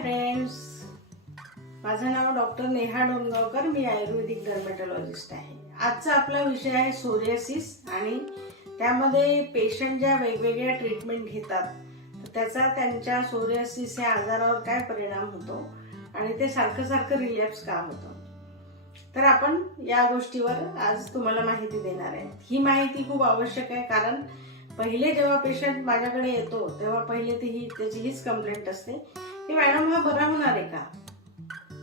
Friends, माझं नाव doctor Neha डोंगावकर. मी आयुर्वेदिक डर्मेटॉलॉजिस्ट आहे. आजचा आपला विषय आहे सोरियासिस आणि त्यामध्ये पेशंट ज्या वेगवेगळ्या ट्रीटमेंट घेतात त्याचा त्यांच्या सोरियासिस या आजारावर काय परिणाम होतो आणि ते सारखं सारखं रिलॅप्स का होतं. तर आपण या गोष्टीवर आज तुम्हाला माहिती देणार आहे. ही माहिती खूप आवश्यक आहे, कारण पहिले जेव्हा पेशंट माझ्याकडे येतो तेव्हा पहिले त्याची हीच कंप्लेंट असते की मॅडम हा बरा होणार आहे का.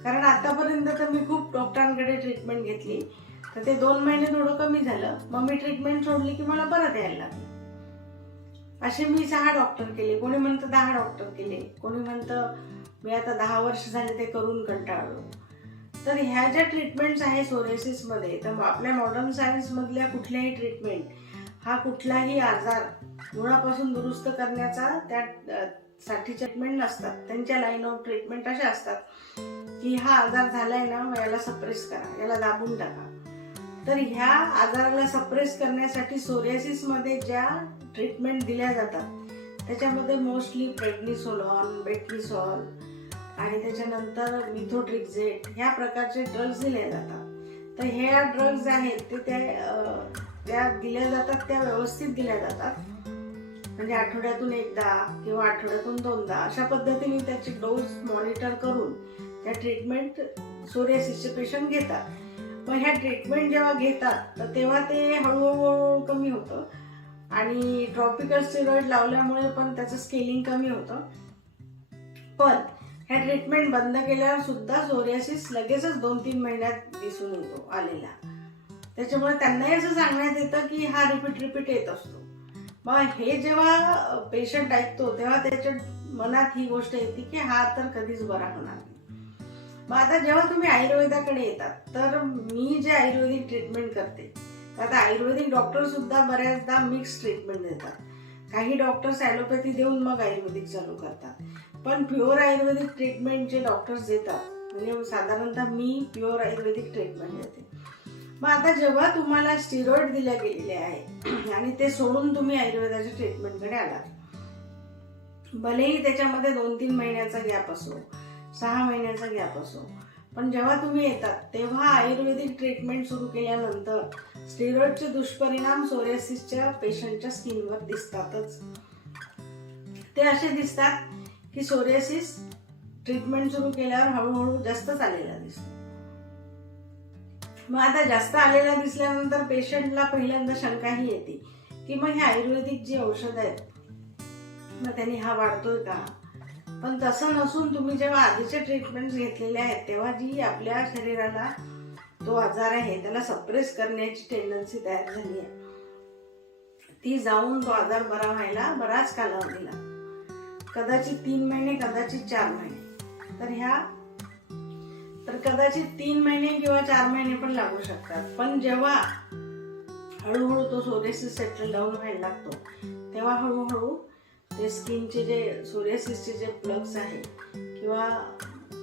कारण आतापर्यंत तर मी खूप डॉक्टरांकडे ट्रीटमेंट घेतली, तर ते 2 महिने थोडं कमी झालं, मग मी ट्रीटमेंट सोडली की मला परत यायला लागलं. असे मी 6 डॉक्टर केले, कोणी म्हणतं 10 डॉक्टर केले, कोणी म्हणतं मी आता 10 वर्ष झाले ते करून कंटाळलो. तर ह्या ज्या ट्रीटमेंट्स आहे सोरियासिसमध्ये, तर आपल्या मॉडर्न सायन्समधल्या कुठल्याही ट्रीटमेंट हा कुठलाही आजार मुळापासून दुरुस्त करण्याचा त्यासाठी ट्रीटमेंट नसतात. त्यांच्या लाईन ऑफ ट्रीटमेंट अशा असतात की हा आजार झालाय ना, मग याला सप्रेस करा, याला दाबून टाका. तर ह्या आजाराला सप्रेस करण्यासाठी सोरियासिसमध्ये ज्या ट्रीटमेंट दिल्या जातात त्याच्यामध्ये मोस्टली प्रेडनिसोलॉन, बेटनिसॉल आणि त्याच्यानंतर मिथोट्रिक्झेट ह्या प्रकारचे ड्रग्ज दिले जातात. तर ह्या ड्रग्ज आहेत ते त्या दिल्या जातात, त्या व्यवस्थित दिल्या जातात. म्हणजे आठवड्यातून एकदा किंवा आठवड्यातून 2दा अशा पद्धतीने त्याची डोस मॉनिटर करून त्या ट्रीटमेंट सोरियासिसचे पेशंट घेतात. मग ह्या ट्रीटमेंट जेव्हा घेतात तर तेव्हा ते हळूहळू कमी होतं आणि ट्रॉपिकल स्टेरॉइड लावल्यामुळे पण त्याचं स्केलिंग कमी होतं. पण ह्या ट्रीटमेंट बंद केल्यावर सुद्धा सोरियासिस लगेचच 2-3 महिन्यात दिसून येतो आलेला. त्याच्यामुळे त्यांनाही असं सांगण्यात येतं की हा रिपीट येत असतो. मग हे जेव्हा पेशंट ऐकतो तेव्हा त्याच्या मनात ही गोष्ट येते की हा तर कधीच बरा होणार नाही. मग आता जेव्हा तुम्ही आयुर्वेदाकडे येतात, तर मी जे आयुर्वेदिक ट्रीटमेंट करते, आता आयुर्वेदिक डॉक्टर सुद्धा बऱ्याचदा मिक्स ट्रीटमेंट देतात. काही डॉक्टर्स ॲलोपॅथी देऊन मग आयुर्वेदिक चालू करतात. पण प्युअर आयुर्वेदिक ट्रीटमेंट जे डॉक्टर्स देतात, म्हणजे साधारणतः मी प्युअर आयुर्वेदिक ट्रीटमेंट देते. मग आता जेव्हा तुम्हाला स्टिरॉइड दिल्या गेलेले आहे आणि ते सोडून तुम्ही आयुर्वेदाच्या ट्रीटमेंटकडे आलात, भलेही त्याच्यामध्ये 2-3 महिन्याचा गॅप असो, 6 महिन्याचा गॅप असो, पण जेव्हा तुम्ही येतात तेव्हा आयुर्वेदिक ट्रीटमेंट सुरू केल्यानंतर स्टिरॉइडचे दुष्परिणाम सोरियासिसच्या पेशंटच्या स्किनवर दिसतातच. ते असे दिसतात की सोरियासिस ट्रीटमेंट सुरू केल्यावर हळूहळू जास्तच आलेला दिसतो. मग आता जास्त आलेला दिसल्यानंतर पेशंटला पहिल्यांदा शंका ही येते की मग हे आयुर्वेदिक जी औषध आहेत मग त्यांनी हा वाढतोय का. पण तसं नसून तुम्ही जेव्हा आधीचे ट्रीटमेंट घेतलेले आहेत तेव्हा जी आपल्या शरीराला तो आजार आहे त्याला सप्रेस करण्याची टेंडन्सी तयार झाली आहे, ती जाऊन तो आजार बरा व्हायला बराच कालावधी लागतो. कदाचित 3 महिने, कदाचित 4 महिने. तर कदाचित 3 महिने किंवा 4 महिने पण लागू शकतात. पण जेव्हा हळूहळू तो सोरियासिस सेटल डाऊन व्हायला लागतो तेव्हा हळूहळू ते स्किनचे जे सोरियासिसचे जे प्लग्स आहे किंवा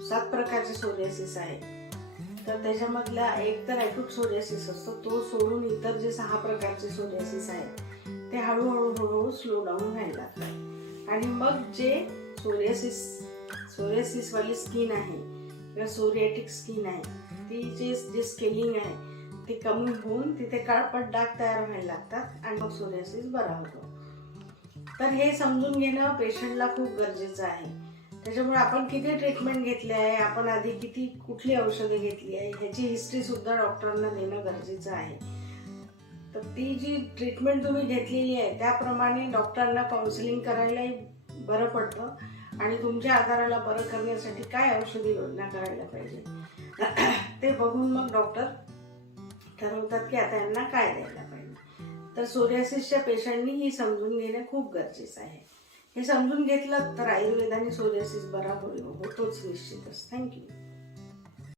7 प्रकारचे सोरियासिस आहे, तर त्याच्यामधला एक तर ॲक्यूट सोरियासिस असतो, तो सोडून इतर जे 6 प्रकारचे सोरियासिस आहेत ते हळूहळू स्लो डाऊन व्हायला लागतात. आणि मग जे सोरियासिसवाली स्किन आहे किंवा सोरियाटिक स्किन आहे, ती जे स्केलिंग आहे ते कमी होऊन तिथे काळपट डाग तयार व्हायला लागतात आणि मग सोरियासिस बरा होतो. तर हे समजून घेणं पेशंटला खूप गरजेचं आहे. त्याच्यामुळे आपण किती ट्रीटमेंट घेतली आहे, आपण आधी कुठली औषधे घेतली आहे, ह्याची हिस्ट्री सुद्धा डॉक्टरांना देणं गरजेचं आहे. तर ती जी ट्रीटमेंट तुम्ही घेतलेली आहे त्याप्रमाणे डॉक्टरांना काउन्सिलिंग करायलाही बरं पडतं आणि तुमच्या आजाराला बरं करण्यासाठी काय औषधी योजना करायला पाहिजे ते बघून मग डॉक्टर ठरवतात की आता यांना काय द्यायला पाहिजे. तर सोरियासिसच्या पेशंटनी ही समजून घेणं खूप गरजेचं आहे. हे समजून घेतलं तर आयुर्वेदाने सोरियासिस बरा होतोच निश्चितच. थँक्यू.